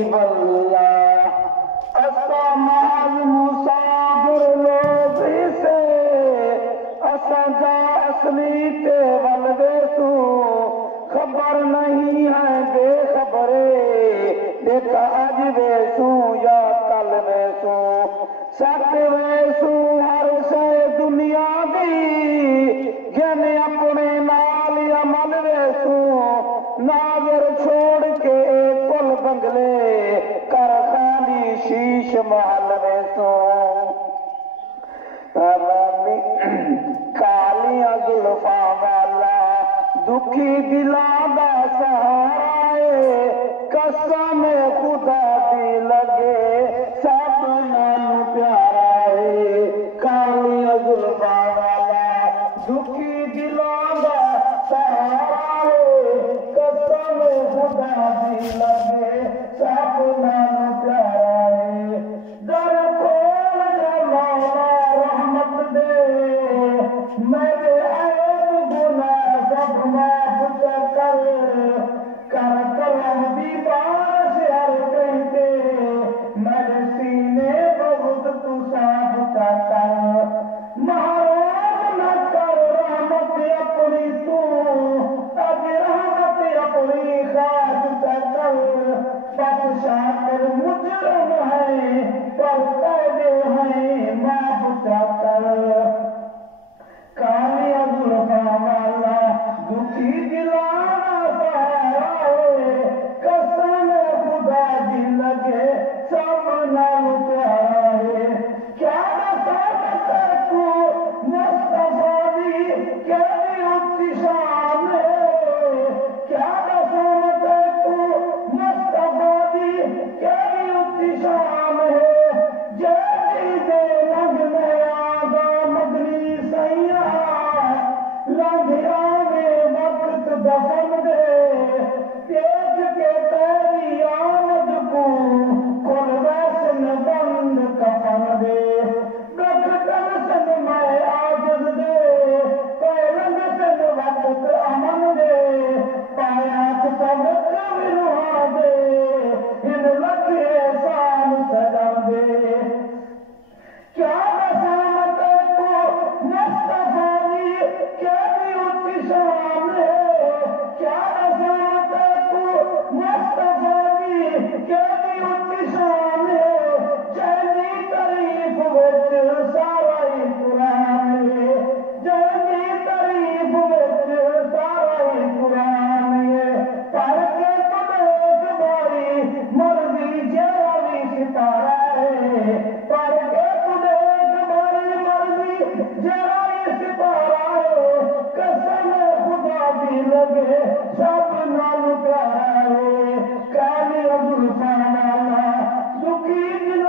हबीब अल्लाह असा माल मुसाफिर लोग से असा जा असली ते वल वेसू खबर नहीं है बेखबरे देखा अज वेसू या कल वेसू सट वेसू हर से दुनिया दी जन अपने नाल अमल वेसू नाजर छोड़ के कुल बंगले कर खाली शीश महल वेसू कालिया जुल्फा वाला दुखी दिला दा सहारा कसम खुदा दी लगे सब नानू प्यारा है कालिया जुल्फा वाला दुखी दिला दा सहारा कसम खुदा दी लगे सब नानू प्यारा है दर खोल मौला रहमत दे मेरे ऐब गुनाह सब माफ कर करम दी बारिश हर कहते मेरे सीने बहुत तू साफ कर महरूम न कर रहमत अपनी तू अब रहमत अपनी खास कर बस शाकर मुजरम है पर पैदे हैं माफ कर कालिया जुल्फा वाला दुखी दिलाना सहारा कसम खुदा दी लगे सब नाम प्यारा है क्या बताता तू मुस्तफा दी केड़ी उच्ची शान है क्या बताता तू मुस्तफा दी केड़ी उच्ची शान है जैसी दे लग में आदा मदनी सैया लंघिया में वक्त दफन दे देख के तेरी आमद को कुल वैसन बंद कफन दे दुख कलसन में आजज दे पैरंग सन वक्त अमन दे पायात सबक विरुहा दे इन लखे एहसान सदम दे क्या बसामत को मुस्तफा दी केड़ी उच्ची शान है क्या बसामत को मुस्तफा दी केड़ी उच्ची शान है जैनी तारीफ विच सारा ही कुरान है जैनी तारीफ विच सारा ही कुरान है पढ़ के तुम एक बारी मर्जी जेड़ा भी सितारा है पढ़ के तुम एक बारी मर्जी जेड़ा भी सितारा है कसम खुदा दी लगे सब नाल प्यारा है कालिया जुल्फा वाला दुखी दिल